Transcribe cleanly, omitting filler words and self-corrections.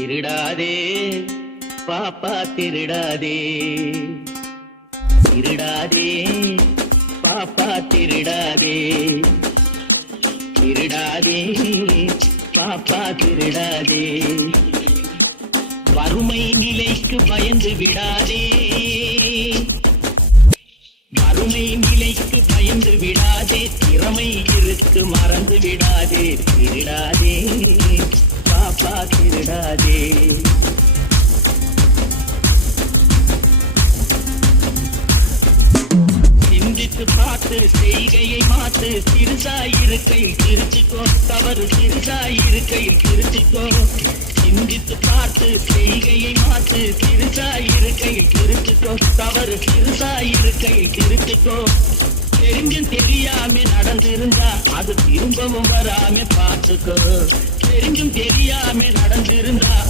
திருடாதே பாப்பா திருடாதே, திருடாதே பாப்பா திருடாதே, திருடாதே பாப்பா திருடாதே. வறுமை நிலைக்கு பயந்து விடாதே, வறுமை நிலைக்கு பயந்து விடாதே, திறமை இருக்கு மறந்து விடாதே. திருடாதே பாப்பா திருடாதே. சிந்தித்து பார்த்து செய்கையை மாத்து, சிறுசாயிருக்கையில் திருச்சிக்கோ, தவறு சிறுசாயிருக்கையில் திருச்சிக்கோ. சிந்தித்து பார்த்து செய்கையை மாத்து, சிறுசாயிருக்கையில் திருச்சிக்கோ, தவறு சிறுசாயிருக்கையில் திருச்சிக்கோ. தெரிஞ்சும் தெரியாம நடந்திருந்தா அது திரும்பவும் வராம பார்த்துக்கோ. தெரிஞ்சும் தெரியாம நடந்திருந்தா